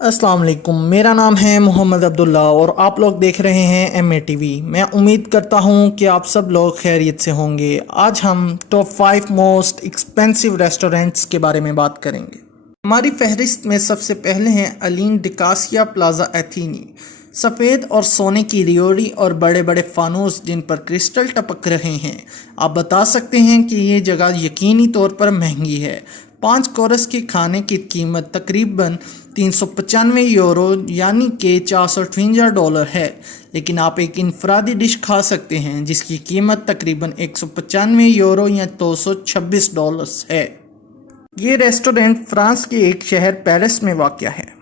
अस्सलाम वालेकुम, मेरा नाम है मोहम्मद अब्दुल्ला और आप लोग देख रहे हैं MATV। मैं उम्मीद करता हूं कि आप सब लोग खैरियत से होंगे। आज हम टॉप 5 मोस्ट एक्सपेंसिव रेस्टोरेंट्स के बारे में बात करेंगे। हमारी फहरिस्त में सबसे पहले हैं अलीन डिकासिया प्लाजा एथेनी। सफ़ेद और सोने की रियोड़ी और बड़े बड़े फानूस जिन पर क्रिस्टल टपक रहे हैं। आप बता सकते हैं कि ये जगह यकीनी तौर पर महंगी है। 5 कोरस के खाने की कीमत तकरीबन 395 यूरो यानी कि $458 है, लेकिन आप एक इनफरादी डिश खा सकते हैं जिसकी कीमत तकरीबन 195 यूरो या $226 है। ये रेस्टोरेंट फ्रांस के एक शहर पेरिस में वाक़या है।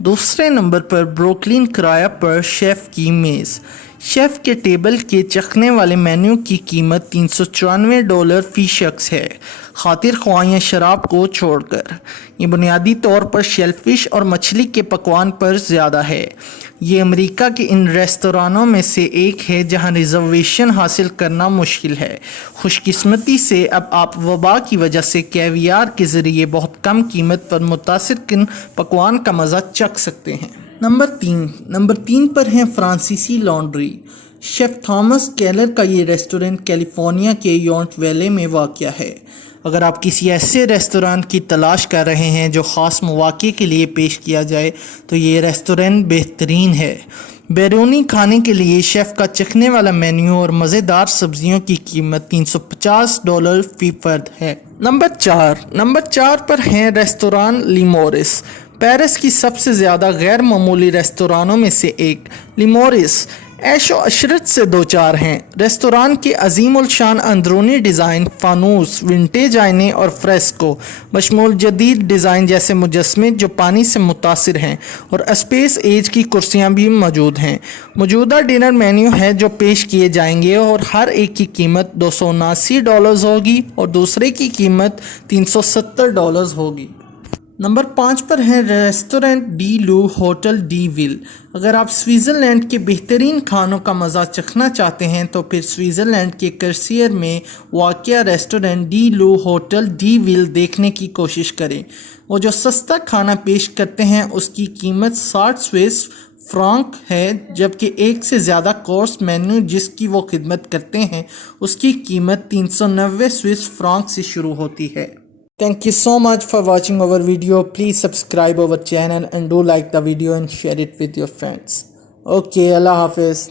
दूसरे नंबर पर ब्रुकलिन किराया पर शेफ़ की मेज़। शेफ़ के टेबल के चखने वाले मेन्यू की कीमत $394 फ़ी शख्स है, खातिर ख्वाह शराब को छोड़कर। ये बुनियादी तौर पर शेलफिश और मछली के पकवान पर ज़्यादा है। ये अमेरिका के इन रेस्तरानों में से एक है जहां रिजर्वेशन हासिल करना मुश्किल है। खुशकिस्मती से अब आप वबा की वजह से कैवियार के ज़रिए बहुत कम कीमत पर मुतासिर पकवान का मज़ा चख सकते हैं। नंबर तीन पर है फ्रांसीसी लॉन्ड्री। शेफ़ थॉमस केलर का ये रेस्टोरेंट कैलिफोर्निया के योंट वैले में वाक़या है। अगर आप किसी ऐसे रेस्टोरेंट की तलाश कर रहे हैं जो ख़ास मौक़े के लिए पेश किया जाए तो ये रेस्टोरेंट बेहतरीन है। बैरूनी खाने के लिए शेफ़ का चखने वाला मेन्यू और मज़ेदार सब्जियों की कीमत $350 फ़ी फ़र्द है। नंबर चार पर हैं रेस्तोरां लिमोरिस। पेरिस की सबसे ज़्यादा गैर मामूली रेस्तोरानों में से एक लिमोरिस ऐशो अशरत से दो चार हैं। रेस्तोरान के अजीम उल शान अंदरूनी डिज़ाइन, फानूस, विंटेज आईने और फ्रेस्को बशमूल जदीद डिज़ाइन जैसे मुजस्मे जो पानी से मुतासिर हैं और स्पेस एज की कुर्सियां भी मौजूद हैं। मौजूदा डिनर मेन्यू है जो पेश किए जाएंगे और हर एक की कीमत $279 होगी और दूसरे की कीमत $370 होगी। नंबर 5 पर है रेस्टोरेंट डी लू होटल डी विल। अगर आप स्विट्ज़रलैंड के बेहतरीन खानों का मज़ा चखना चाहते हैं तो फिर स्विट्ज़रलैंड के कर्सियर में वाक़या रेस्टोरेंट डी लू होटल डी विल देखने की कोशिश करें। वो जो सस्ता खाना पेश करते हैं उसकी कीमत 60 स्विस फ्रांक है, जबकि एक से ज़्यादा कोर्स मेन्यू जिसकी वो खिदमत करते हैं उसकी कीमत 390 स्विस फ्रांक से शुरू होती है। Thank you so much for watching our video. Please subscribe our channel and do like the video and share it with your friends. Okay, Allah Hafiz.